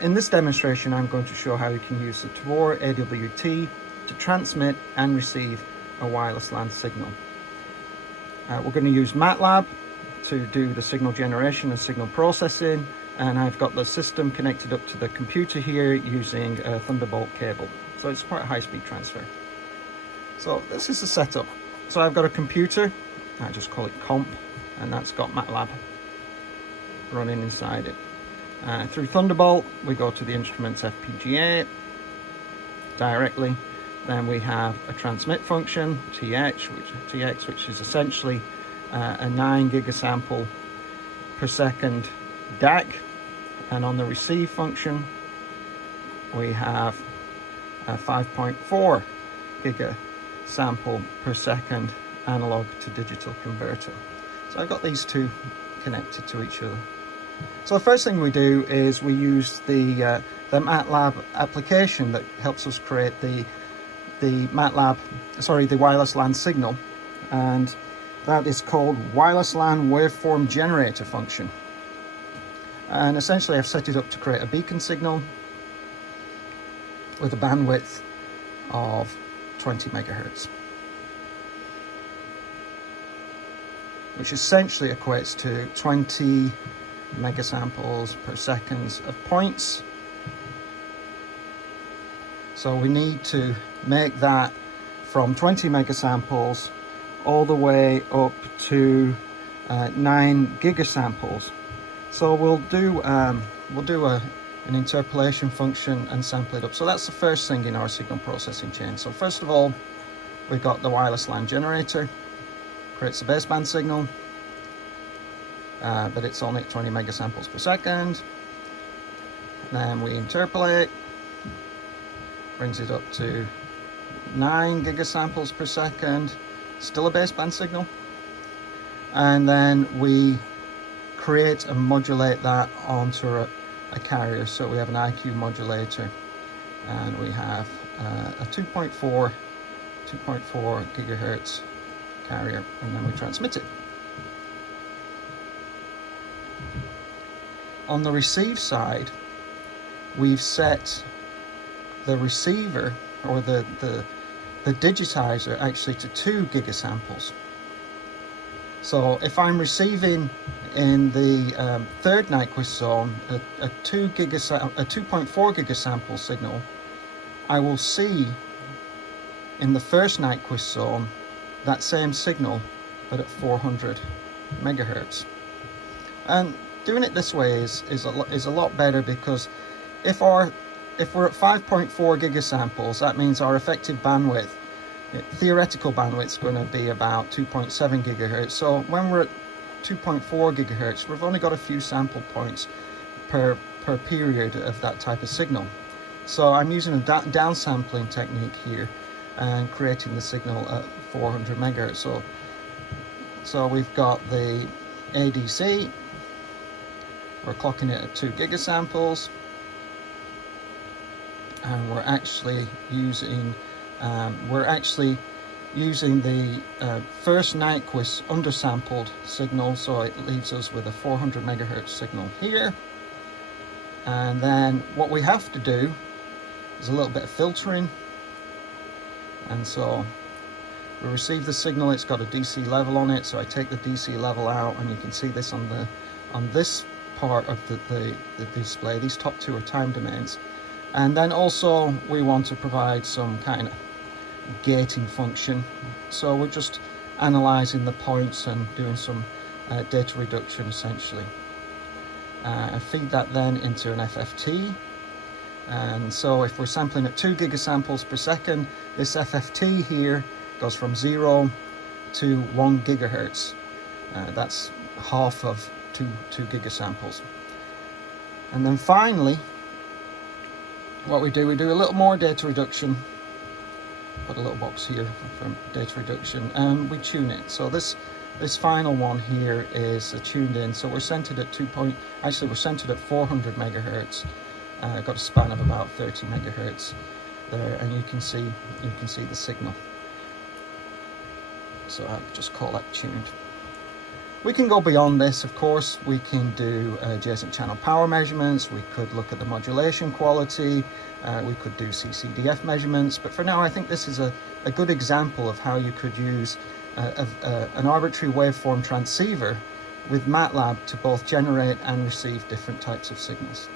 In this demonstration, I'm going to show how you can use the Tabor AWT to transmit and receive a wireless LAN signal. We're going to use MATLAB to do the signal generation and signal processing, and I've got the system connected up to the computer here using a Thunderbolt cable. So it's quite a high-speed transfer. So this is the setup. So I've got a computer, I just call it comp, and that's got MATLAB running inside it. Through Thunderbolt, we go to the instrument's FPGA directly. Then we have a transmit function, TX, which is essentially a 9 gigasample per second DAC. And on the receive function, we have a 5.4 gigasample per second analog to digital converter. So I've got these two connected to each other. So the first thing we do is we use the MATLAB application that helps us create the wireless LAN signal, and that is called wireless LAN waveform generator function. And essentially I've set it up to create a beacon signal with a bandwidth of 20 megahertz, which essentially equates to 20 megasamples per second of points. So we need to make that from 20 megasamples all the way up to 9 gigasamples. So we'll do an interpolation function and sample it up. So that's the first thing in our signal processing chain. So first of all, we've got the wireless LAN generator, creates a baseband signal, but it's only at 20 megasamples per second. Then we interpolate, brings it up to 9 gigasamples per second, still a baseband signal. And then we create and modulate that onto a carrier. So we have an IQ modulator, and we have a 2.4 gigahertz carrier, and then we transmit it. On the receive side, we've set the receiver, or the digitizer, actually to 2 gigasamples. So if I'm receiving in the third Nyquist zone a 2.4 gigasample signal, I will see in the first Nyquist zone that same signal, but at 400 megahertz. And doing it this way is a lot better, because if we're at 5.4 gigasamples, that means our effective bandwidth, theoretical bandwidth, is going to be about 2.7 gigahertz. So when we're at 2.4 gigahertz, we've only got a few sample points per period of that type of signal. So I'm using a downsampling technique here and creating the signal at 400 megahertz. So we've got the ADC, we're clocking it at 2 gigasamples, and we're actually using the first Nyquist undersampled signal, so it leaves us with a 400 megahertz signal here. And then what we have to do is a little bit of filtering, and so we receive the signal, it's got a DC level on it, so I take the DC level out, and you can see this on this part of the display. These top two are time domains. And then also we want to provide some kind of gating function, so we're just analyzing the points and doing some data reduction essentially. I feed that then into an FFT, and so if we're sampling at 2 gigasamples per second, this FFT here goes from 0 to 1 gigahertz. That's half of 2 gigasamples. And then finally, what we do a little more data reduction. Put a little box here for data reduction, and we tune it. So this final one here is tuned in. So we're centered at we're centered at 400 megahertz. Got a span of about 30 megahertz there, and you can see the signal. So I'll just call that tuned. We can go beyond this, of course. We can do adjacent channel power measurements. We could look at the modulation quality. We could do CCDF measurements. But for now, I think this is a good example of how you could use an arbitrary waveform transceiver with MATLAB to both generate and receive different types of signals.